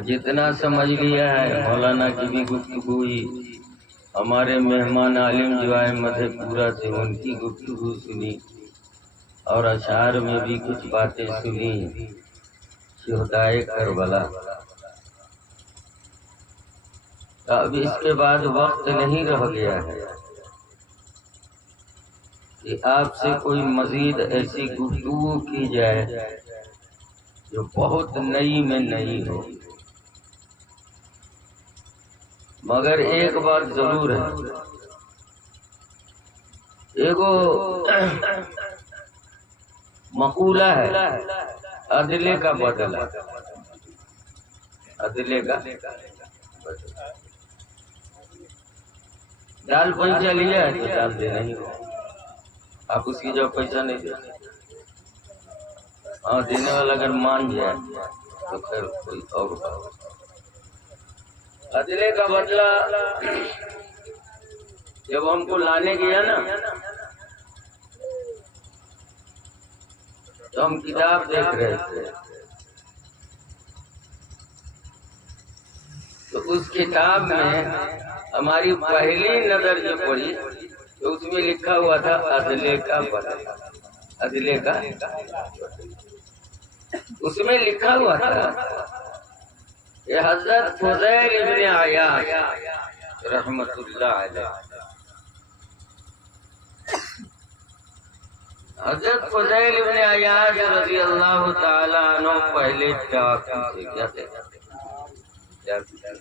जितना समझ लिया है मौलाना की भी गुफ्तगू हुई, हमारे मेहमान आलिम जो आए मधेपुरा से उनकी गुफ्तगू सुनी और अशार में भी कुछ बातें सुनी। शुहदाए करबला। अब इसके बाद वक्त नहीं रह गया है कि आपसे कोई मजीद ऐसी गुफ्तगू की जाए जो बहुत नई में नई हो। मगर एक बात जरूर है, एगो मकूला है, अदले का बदला। अदले का बदला। दाल पैसा लिया है तो दाल देना ही हो। आप उसकी जब पैसा नहीं दे, हाँ देने वाला अगर मान जाए तो फिर कोई और बात। अदले का बदला जब हमको लाने गया ना तो हम किताब देख रहे थे, तो उस किताब में हमारी पहली नजर जो पड़ी तो उसमें लिखा हुआ था अदले का बदला। अदले का उसमें लिखा हुआ था ये हजरत फुज़ैल इब्न अयाज़ रहमतुल्लाह अलैह, हजरत फुज़ैल इब्न अयाज़ रज़ी अल्लाह ताला अन्हु पहले डाकू थे। क्या थे?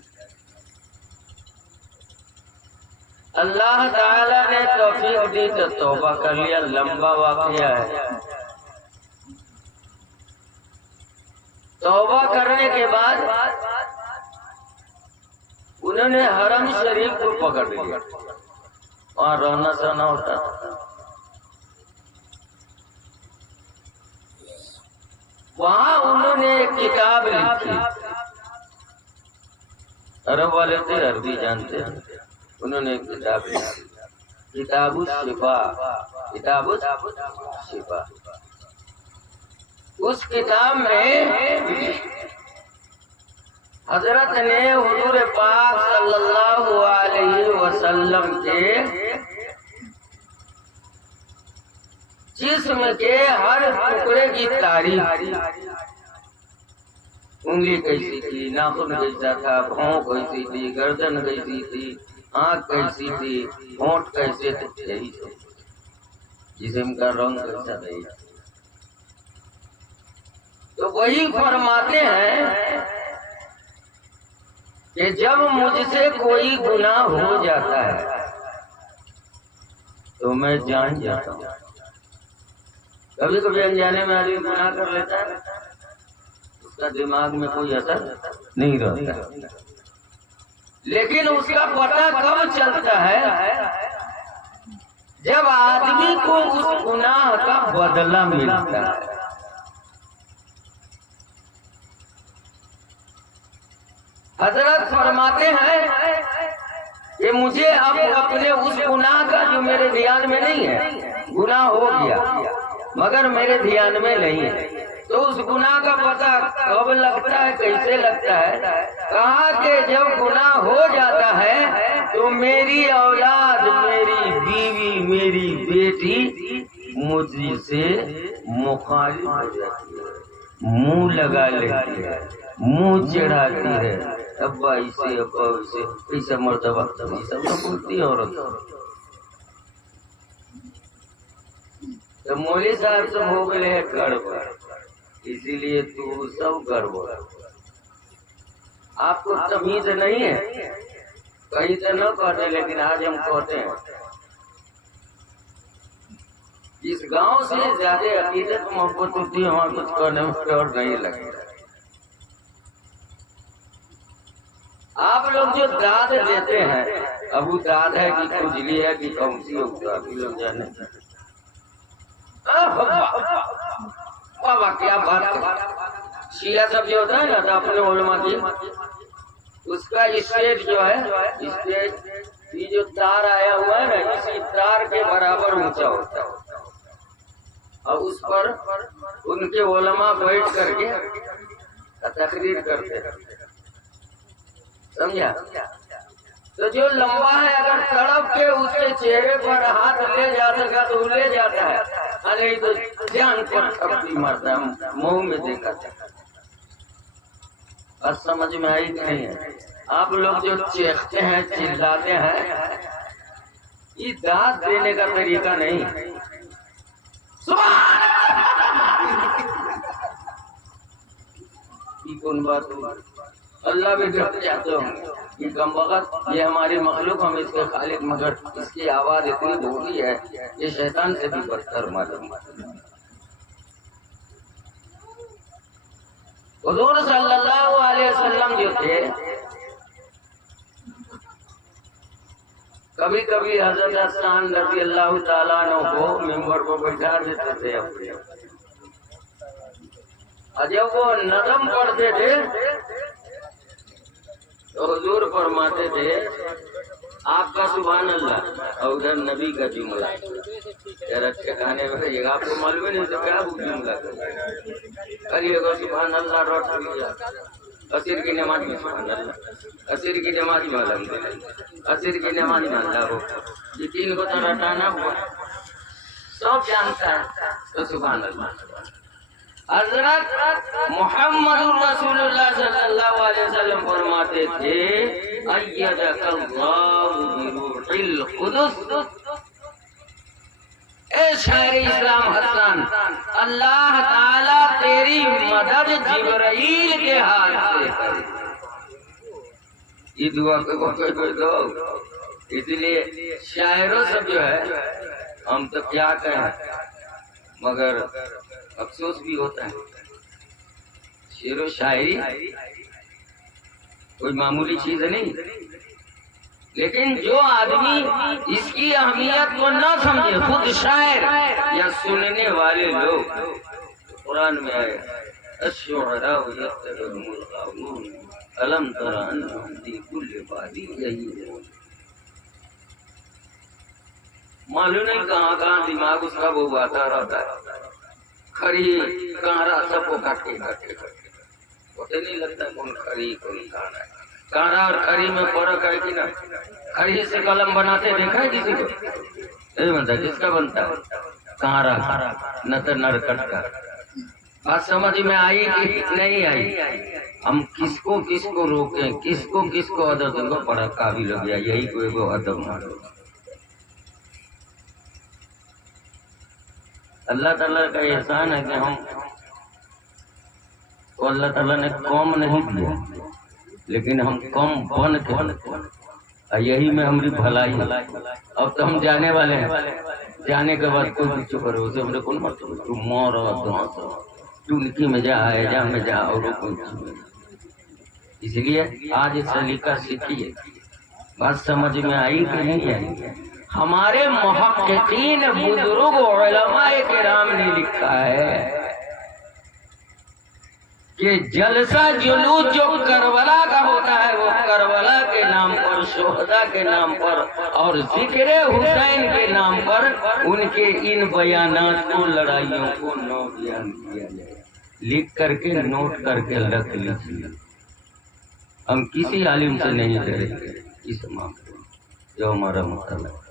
अल्लाह ताला ने तौफीक दी तो तौबा कर लिया। लंबा वाक़या है। तौबा करने के बाद उन्होंने हरम शरीफ को पकड़ लिया। वहां रहना सहना होता था। वहां उन्होंने एक किताब लिखी। अरब वाले थे, अरबी जानते थे। उन्होंने एक किताब लिखी, किताबुश शिफा। किताबुश शिफा। उस किताब में हजरत ने हुजूर पाक सल्लल्लाहु अलैहि वसल्लम के जिस्म के हर टुकड़े की तारीफ। उंगली कैसी थी, नाखून कैसा था, भौं कैसी थी, गर्दन कैसी थी, आँख कैसी थी, होंठ कैसे थे, यही सब। जिस्म का रंग कैसा नहीं। तो वही फरमाते हैं कि जब मुझसे कोई गुनाह हो जाता है तो मैं जान जाता हूँ। कभी कभी अनजाने में आदमी गुनाह कर लेता है, उसका दिमाग में कोई असर नहीं रहता, लेकिन उसका पता कब चलता है जब आदमी को उस गुनाह का बदला मिलता है। हजरत फरमाते हैं कि मुझे अब अपने उस गुनाह का जो मेरे ध्यान में नहीं है, गुनाह हो गया मगर मेरे ध्यान में नहीं है, तो उस गुनाह का पता कब लगता है, कैसे लगता है? कहा कि जब गुनाह हो जाता है तो मेरी औलाद, मेरी बीवी, मेरी बेटी मुझसे मुखालिफ हो जाती है, मुंह लगा लेती है, मुंह चढ़ाती है, अब्बा इसे, अब्बा इसे, ऐसा मर्तबा सब बोलती है औरत। तो मौली साहब सब हो गए हैं गड़बड़, इसीलिए तू सब गड़बड़। आपको तमीज नहीं है, कहीं तो न कहते, लेकिन आज हम कहते हैं। इस गांव से ज्यादा अकीदत मोहब्बत होती है, वहां कुछ कहने में डर नहीं लगता। आप लोग जो दाद देते हैं, अबू दाद है कि खुजली है कि कौनसी है, काफी लोग जाने। बाबा क्या बात। शिया सब जो होता है ना, तो अपने उलमा की उसका स्टेज जो है, स्टेज ये जो तार आया हुआ है ना, इसी तार के बराबर ऊंचा होता है और उस पर उनके उलमा बैठ करके तकरीर करते हैं। समझा? तो जो लंबा है अगर तड़प के उसके चेहरे पर हाथ ले जा सका तो ले जाता है, नहीं तो जान पर थपड़ी मारता है, मुंह में देखा था। बस समझ में आई कि नहीं है? आप लोग जो चीखते हैं चिल्लाते हैं, ये दाद देने का तरीका नहीं। ये कौन बात हुई? अल्लाह भी डर जाते होंगे ये कमबख्त, ये हमारी मखलूक, हम इसके खालिक, मगर इसकी आवाज इतनी भोली है ये शैतान से भी बदतर मालूम। हुजूर सल्लल्लाहु अलैहि वसल्लम जो थे, कभी कभी हजरत हसन रज़ी अल्लाह ताला अन्हु को मिंबर को बैठा देते थे अपने, और जब वो नज़म पढ़ते थे तो हुजूर फरमाते थे आपका सुभान अल्लाह और उधर नबी का जुमला, जरा ठिकाने में रहिएगा, आपको मालूम नहीं तो क्या जुमला करिएगा। सुभान अल्लाह रोट लिया, असर की नमाज में सुभान अल्लाह, असर की नमाज में अल्हम्दुलिल्लाह, असर की नमाज में अल्लाह हो, ये तीन को तो रटाना हुआ, सब जानता है तो सुभान अल्लाह। हज़रत मोहम्मद रसूलुल्लाह सल्लल्लाहु अलैहि वसल्लम फरमाते थे अय्यदकल्लाहु बिरूहिल कुदुस, ए शायर इस्लाम हसन, अल्लाह ताला तेरी मदद जिब्राइल के हाथ से करे। ये दुआ को दो, इसलिए शायरों से जो है हम तो क्या कहें, मगर अफसोस भी होता है। शेरो शायरी कोई मामूली चीज नहीं, लेकिन जो आदमी इसकी अहमियत को न समझे, खुद शायर या सुनने वाले लोग, कुरान में आए अश्शुअरा यत्तबिउहुमुल गावून अलम तरा अन्नहुम फी कुल्ली वादिन यहीमून। मालूम नहीं कहाँ कहाँ दिमाग उसका वो आता रहता है, खरी कारा सबको काटे काटे काटे, पता नहीं लगता कौन खरी कौन कारा है। कारा और खरी में फर्क है कि ना? खरी से कलम बनाते देखा है किसी को? नहीं बनता। किसका बनता है? कारा, न तो नरकट का। बात समझ में आई कि नहीं आई? हम किसको किसको रोकें, किसको किसको अदब को बड़ा काबिल हो गया, यही कोई को अदब मारो। अल्लाह ताला का एहसान है कि हम तो अल्लाह ताला ने कम नहीं दिया, लेकिन हम कम बन के, यही में हमारी भलाई है। अब तो हम जाने वाले हैं, जाने के बाद कोई कुछ करो उसे हमने कौन मतलब, तू मोर तू निकी में जा है जा में जा, और कोई। इसलिए आज सलीका सीखिए। बात समझ में आई कि नहीं आई? हमारे मुहक्किकीन बुजुर्ग उलमाए किराम ने लिखा है कि जलसा जुलूस जो करबला का होता है वो करबला के नाम पर, शोहदा के नाम पर और जिक्र हुसैन के नाम पर उनके इन बयानात को, लड़ाइयों को नोट बयान किया जाए। लिख करके नोट करके रख लीजिए। हम किसी आलिम से नहीं डरेंगे इस मामले में, जो हमारा मतलब है।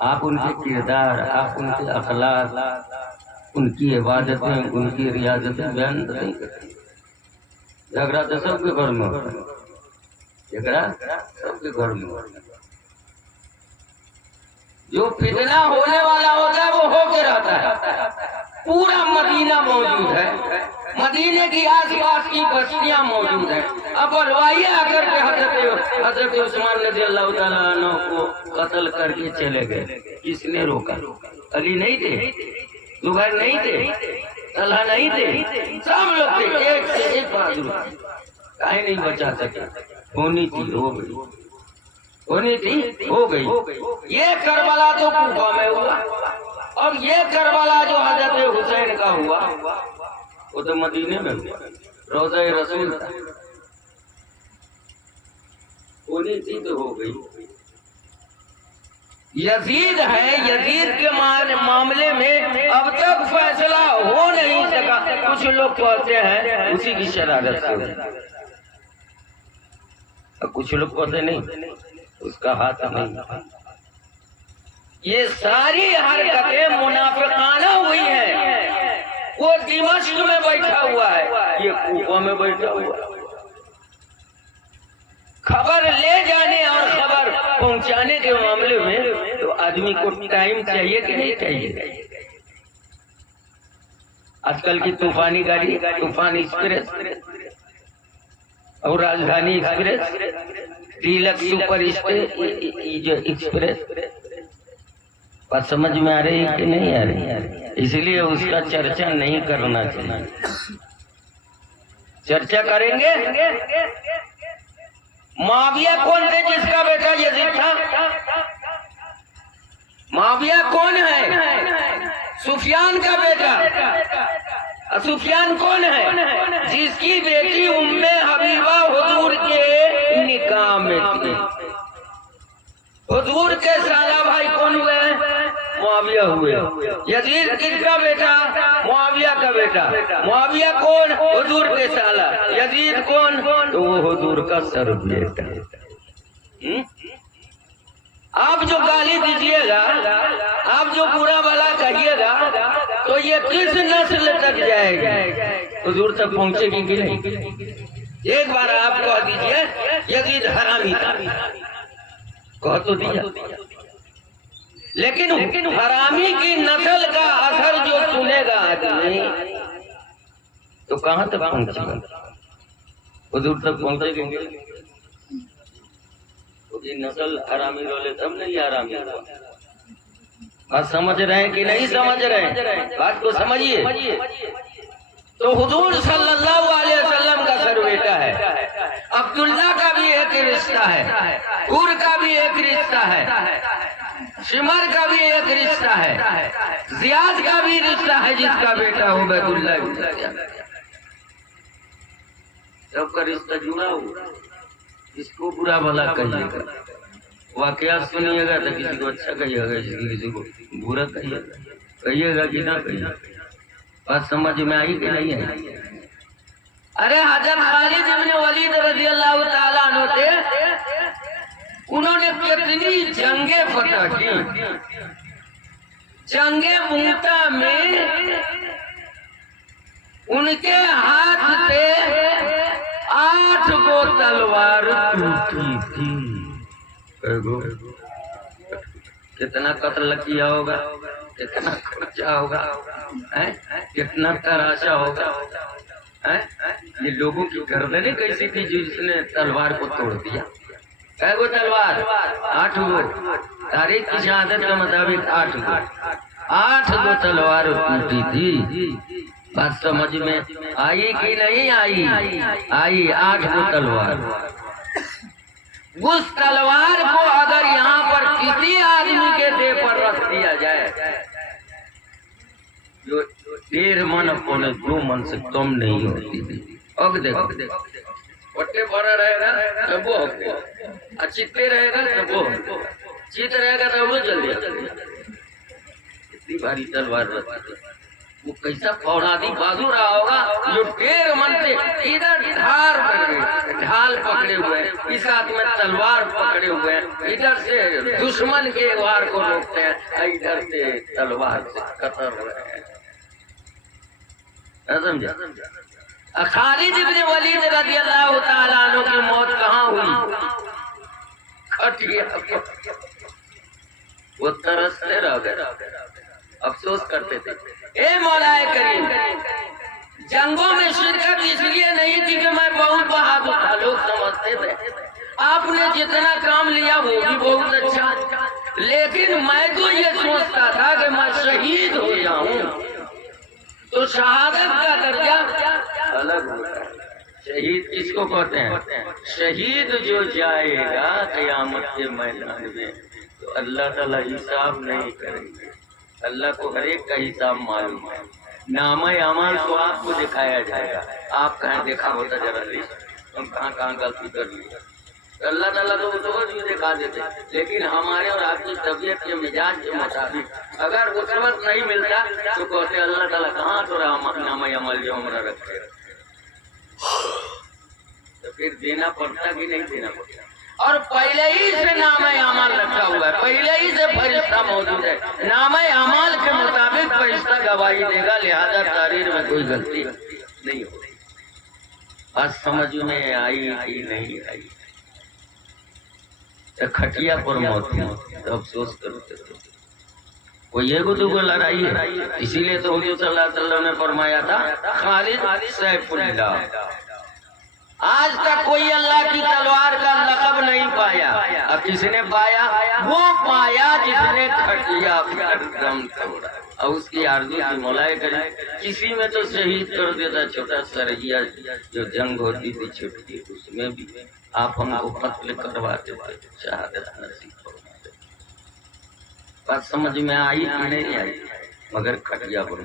आप उनके किरदार, आप उनके अखलाक, उनकी इबादतें, उनकी रियाजतें बयान नहीं करते। झगड़ा तो सबके घर में होता है, झगड़ा सबके घर में होता है। जो फितना होने वाला होता है वो होके रहता है। पूरा मदीना मौजूद है, मदीने की आसपास की बस्तियां मौजूद है। अब बलवाइए आकर के हजरत उस्मान रज़ियल्लाहु ताला अन्हु को कत्ल करके चले गए। किसने रोका? अली नहीं थे, जुबैर नहीं थे, तलहा नहीं थे, सब लोग थे। एक से एक बहादुर, काहे नहीं बचा सके? होनी थी, हो गई, होनी थी, हो गई। ये करबला तो कूफा में हुआ, और ये करबला जो हजरत हुसैन का हुआ वो तो मदीने में हुआ, रोज़ा रसूल था। होनी थी तो हो गई। यजीद है, यजीद के मामले में अब तक फैसला हो नहीं सका। कुछ लोग कहते हैं उसी की शरारत से, और कुछ लोग कहते नहीं उसका हाथ नहीं। ये सारी हरकतें मुनाफिकाना हुई है। वो दिमश्क में बैठा हुआ है, ये कूफा में बैठा हुआ है। खबर ले जाने और खबर पहुंचाने के मामले में तो आदमी को टाइम चाहिए कि नहीं चाहिए। आजकल की तूफानी गाड़ी, तूफान एक्सप्रेस और राजधानी एक्सप्रेस, डीलक्स सुपर एक्सप्रेस, बात समझ में आ रही है कि नहीं आ रही। इसलिए उसका चर्चा नहीं करना चाहिए। चर्चा करेंगे। मुआविया कौन थे जिसका बेटा यजीद था? मुआविया कौन है? सुफियान का बेटा। सुफियान कौन है? जिसकी बेटी उम्मे हबीबा हुजूर के निकाह में थी। हुजूर के साला भाई कौन हुए? मुआविया हुए। यजीद किसका बेटा? मुआविया का बेटा। मुआविया कौन? हुजूर के साला। यजीद कौन? तो वो हुजूर का सर बेटा। आप जो गाली दीजिएगा, आप जो बुरा भला कहिएगा, तो ये किस नस्ल तक जाएगी? हुजूर तक पहुंचेगी कि नहीं? एक बार आप कह दीजिए यजीद हरामी था, कह तो दिया, लेकिन हरामी की नस्ल का असर जो सुनेगा आदमी तो कहाँ तक पहुंचेगा? हुजूर तक पहुंचेंगे। नस्ल हरामी रोले तब नहीं हरामी। बात समझ रहे हैं कि नहीं समझ रहे हैं? बात को समझिए। तो हुजूर सल्लल्लाहु अलैहि वसल्लम का सर बेटा है। अब्दुल्ला का भी एक रिश्ता है, हुर का भी एक रिश्ता है, शिमर का भी एक रिश्ता है, जियाद का भी रिश्ता है जिसका बेटा उबैदुल्लाह। सबका रिश्ता जुड़ा हुआ। इसको बुरा भला कहिएगा, वाकया सुनिएगा तो किसी को अच्छा कहिएगा, किसी को बुरा कहिएगा कि ना कहिएगा। बात समझ में आई कि नहीं आई? अरे हजरत खालिद इब्न वलीद रज़ियल्लाहु ताला अन्हु थे, उन्होंने कितनी जंगे फतह की। जंगे मूता में उनके हाथ से 8 गो तलवार टूटी थी। कितना कत्ल किया होगा, कितना खर्चा होगा, कितना तराशा होगा। ये लोगों की गर्दनें कैसी थी जिसने तलवार को तोड़ दिया? कै गो तलवार? 8 गो। तारीख की शहादत के मुताबिक 8 गो। 8 गो तलवार टूटी थी। बात समझ में आई कि नहीं आई? आई। 8 गो तलवार। उस तलवार को अगर यहाँ पर किसी आदमी के देह पर रख दिया जाए, जो 1.5 मन पौने 2 मन से कम नहीं होती थी। अब देखो, पट्टे भरा रहेगा तब वो, चित्ते रहेगा तब वो, चित रहेगा तब वो जल्दी। इतनी भारी तलवार रहती, वो कैसा फौलादी बाजू रहा होगा जो 1.5 मन से इधर ढाल पकड़े हुए हैं, इस हाथ में तलवार पकड़े हुए हैं, इधर से दुश्मन के वार को रोकते हैं, इधर से तलवार से कतर रहे हैं। समझा? खालिद इब्न वलीद रज़ियल्लाहु ताला अन्हु की मौत कहाँ हुई? खटिया। वो तरसते रह गए, अफसोस करते थे। ए मौलाए करीम, जंगों में शिरकत इसलिए नहीं थी कि मैं बहुत बहादुर था, लोग समझते थे। आपने जितना काम लिया वो भी बहुत अच्छा, लेकिन मैं तो ये सोचता था कि मैं शहीद हो जाऊं तो शहादत का दर्जा अलग होता है। शहीद किसको कहते हैं? शहीद जो जाएगा क़यामत के मैदान में तो अल्लाह ताला हिसाब नहीं करेंगे। अल्लाह को हर एक का हिसाब मालूम है। नामा अमाल तो आपको दिखाया जाएगा। आप कहाँ देखा होता जरा लिस्ट, हम कहाँ गलती कर ली। अल्लाह ताला तो रोज भी दिखा देते, लेकिन हमारे और आपकी तबीयत के मिजाज के मुताबिक अगर उस वक्त नहीं मिलता तो कहते अल्लाह ताला कहाँ तो नामा अमल जो हमारा रखे। तो फिर देना पड़ता कि नहीं देना पड़ता? और पहले ही से नाम अमाल रखा हुआ है, पहले ही से फरिश्ता मौजूद है। नाम अमाल के मुताबिक फरिश्ता गवाही देगा, लिहाजा तारीर में कोई गलती नहीं होगी। आज समझ में आई कि नहीं आई? तो खटिया पर मौत तो अफसोस करते थे। कोई एगो दूगो लड़ाई है, इसीलिए तो हुजूर सल्लल्लाहु अलैहि वसल्लम ने फरमाया था खालिद सैफुल्लाह। आज तक कोई अल्लाह की तलवार का लक़ब नहीं पाया, और किसने पाया? वो पाया जिसने खटिया पर दम तोड़ा। और उसकी आरज़ू की मौलाए करे, किसी में तो शहीद कर देता, छोटा सरैया जो जंग होती थी छुटकी, उसमें भी आप हमको कत्ल करवाते थे, शहादत नसीब करवाते। बात समझ में आई कि नहीं आई? मगर खटिया पर।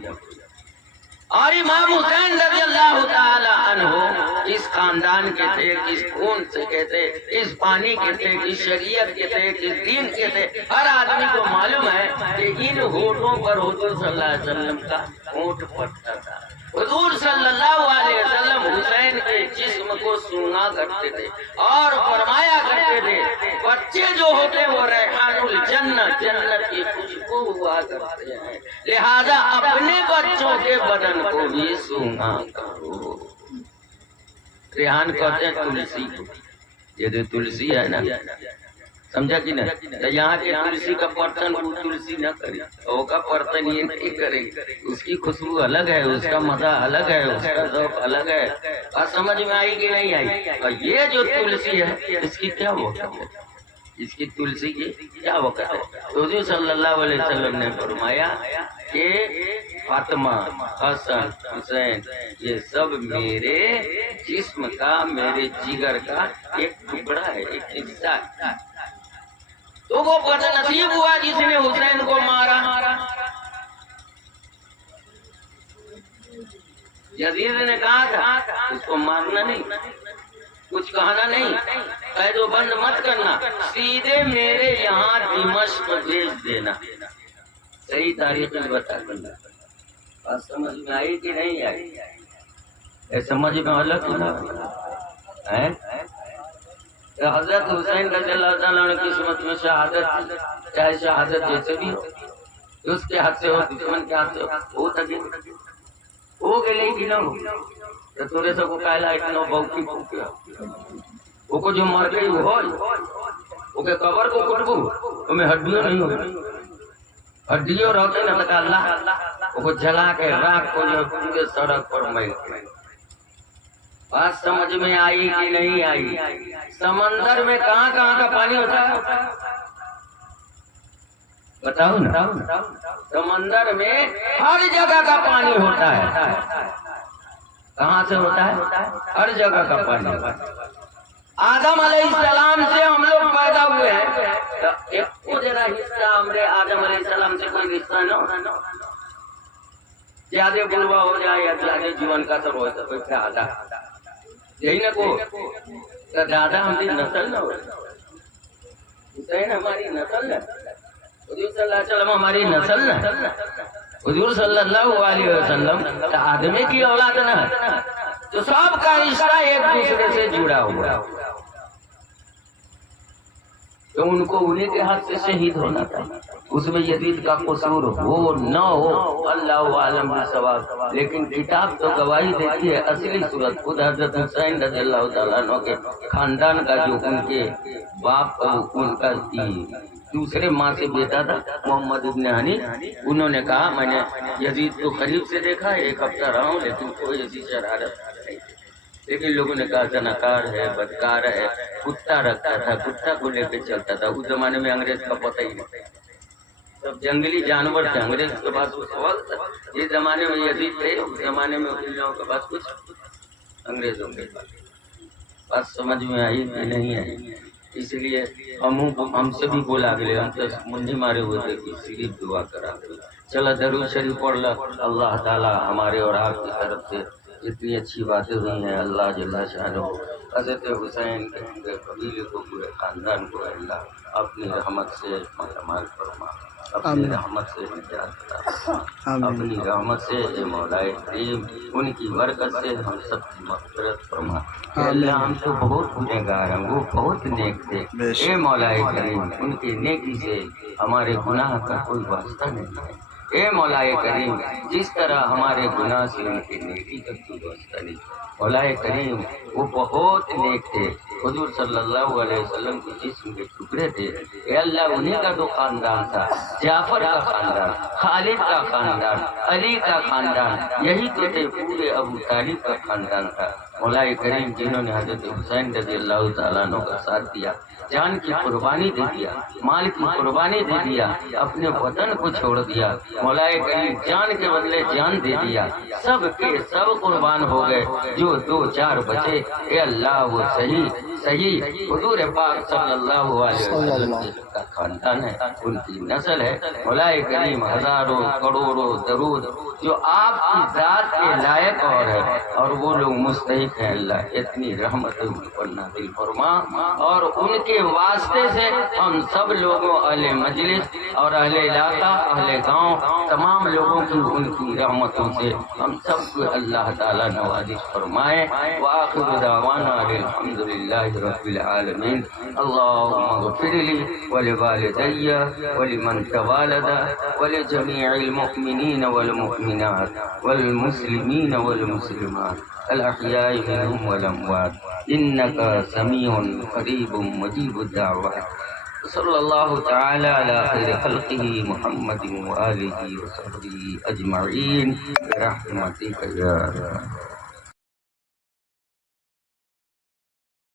और इमाम हुसैन रज़ी अल्लाह ताला अन्हु इस खानदान के थे, किस खून से के थे, किस पानी के थे, किस शरीयत के थे, किस दीन के थे। हर आदमी को मालूम है कि इन होठों पर हुजूर सल्लल्लाहु अलैहि वसल्लम का होठ पड़ता था। हुजूर सल्लल्लाहु अलैहि वसल्लम हुसैन के जिस्म को सूंघा करते थे और फरमाया करते थे, बच्चे जो होते वो रेहानुल जन्नत, जन्नत की खुशबू हुआ करते हैं, लिहाजा अपने बच्चों के बदन को भी सूंघा करो। रेहान कहते हैं तुलसी को। ये जो तुलसी है ना, समझा कि नहीं? तो यहाँ के तुलसी का बर्तन वो तुलसी न करे, वो का बर्तन ये नहीं करे। उसकी खुशबू अलग है, उसका मजा अलग है, उसका ज़ौक़ अलग है। बात समझ में आई कि नहीं आई? और ये जो तुलसी है, इसकी क्या वक़्त है? इसकी तुलसी की क्या वक़्त है? तो हुज़ूर सल्लल्लाहु अलैहि वसल्लम ने फरमाया कि फातिमा, हसन, हुसैन ये सब मेरे जिस्म का, मेरे जिगर का एक टुकड़ा है, एक हिस्सा है। तो वो बदनसीब हुआ जिसने हुसैन को मारा। यजीद ने कहा था उसको मारना नहीं, कुछ कहना नहीं, कैदो बंद मत करना, सीधे मेरे यहाँ दिमश्क भेज देना, सही तारीख में बता करना। बात समझ में आई कि नहीं आई? समझ में अलग है? तो हजरत हुसैन रज़ियल्लाहु ताला अन्हु की किस्मत में शहादत, चाहे शहादत जैसे भी हो, उसके हाथ से हो, दुश्मन के हाथ से हो तक हो गए कि ना हो। तो तोरे सब को कहला इतना बहुकी फूकिया, वो जो मर गई वो ओके कबर को कुटबू, तुम्हें हड्डियों नहीं हो, हड्डियों रहते ना तो अल्लाह वो जला के राख को जो पूरे सड़क पर मिल। बात समझ में आई कि नहीं आई? समंदर में कहाँ कहाँ का पानी होता है बताओ ना? समंदर में हर जगह का पानी होता है। कहाँ से होता है? हर जगह का पानी। आदम अलैहिस्सलाम से हम लोग पैदा हुए हैं, तो एक जरा हिस्सा हमरे आदम अलैहिस्सलाम से कोई रिश्ता न हो, ज्यादा बुलवा हो जाए या ज्यादा जीवन का सब हो तो क्या आधा यही ना को तो दादा हमारी नस्ल न हो, हुसैन हमारी नस्ल है, हुजूर सल्लल्लाहु अलैहि वसल्लम हमारी नस्ल है, हुजूर सल्लल्लाहु अलैहि वसल्लम तो आदमी की औलाद ना, तो सबका रिश्ता एक दूसरे से जुड़ा हुआ, तो उनको उन्हीं के हाथ से शहीद होना था। उसमें यजीद का कसूर हो न हो अल्लाह आलम सवाब, लेकिन किताब तो गवाही देती है असली सूरत खुद हजरत हुसैन रज़ियल्लाहु ताला अन्हु के खानदान का, जो उनके बाप उनका दूसरे माँ से बेटा था मोहम्मद इब्न हनी, उन्होंने कहा मैंने यजीद को करीब से देखा है, एक हफ्ता रहा हूँ, लेकिन कोई ऐसी शरारत नहीं, लेकिन लोगों ने कहा जनाकार है, बदकार है, कुत्ता रखता था, कुत्ता को लेकर चलता था। उस जमाने में अंग्रेज का पता ही नहीं, सब जंगली जानवर थे, अंग्रेज के पास उस वक्त, इस जमाने में यजीद थे, उस जमाने में उन लोगों के पास कुछ अंग्रेजों के पास। बात समझ में आई कि नहीं आई? इसलिए हमसे भी बोला गए, हम तो मुंडी मारे हुए थे कि सिर्फ दुआ करा। चलो दरूद शरीफ पढ़ लो, अल्लाह ताला हमारे और आपकी तरफ से इतनी अच्छी बातें हुई हैं, अल्लाह जल्ला शानो हज़रत हुसैन के पूरे कबीले को, पूरे खानदान को अल्लाह अपनी रहमत से मालामाल फरमा। अपनी रहमत से निजात, अपनी रहमत से ए मौलाए करीम उनकी बरकत से हम सब की मग़फ़िरत फरमा। अल्लाह हम तो बहुत गुनहगार हैं, वो बहुत नेक थे। ए मौलाए करीम उनकी नेकी से हमारे गुनाह का कोई वास्ता नहीं है। ए मौलाए करीम जिस तरह हमारे गुनाह से उनकी नेकी का कोई वास्ता नहीं। मौलाए करीम वो बहुत नेक थे। हुजूर सल्लल्लाहु अलैहि वसल्लम के जिस्म के टुकड़े थे। ए अल्लाह उन्हीं का तो खानदान था, जाफर का खानदान, खालिद का खानदान, अली का खानदान, यही तो थे पूरे अबू तालिब का खानदान था। मौलाए करीम जिन्होंने हजरत हुसैन रज़ियल्लाहु ताला अन्हु का साथ दिया, जान की कुर्बानी दे दिया, माल की कुर्बानी दे दिया, अपने वतन को छोड़ दिया। मौलाए करीम जान के बदले जान दे दिया, सब के सब कुर्बान हो गए। जो दो चार बचे ए अल्लाह वो सही हुजूर पाक सल्लल्लाहु अलैहि वसल्लम का खानदान है, उनकी नस्ल है। मौलाए करीम हजारों करोड़ों दरूद जो आपकी जात के लायक और है, और वो लोग मुस्तहिक हैं। अल्लाह इतनी रहमत उन पर नाज़िल फरमा, और उनके वास्ते से हम सब लोगों अहले मजलिस और अहले इलाका अहले गांव तमाम लोगों की उनकी रहमतों से हम सबको अल्लाह ताला नवाजिश फरमाए। व आखिरु दावाना अल्हम्दुलिल्लाहि रब्बिल आलमीन। अल्लाहुम्मा ग़फ़िरली व लिवालिदैया व लिमन तवालदा व लिजमीइल मुमिनीन वल मुमिनात वल मुस्लिमीन वल मुस्लिमात अल अहयाइ मिनहुम वल अमवात इन्नका समीउन क़रीबुम मुजीबुद दाअवात। सल्लल्लाहु तआला अला खैरि खल्क़िही मुहम्मदिन व आलिही व सहबिही अजमईन बिरहमतिका या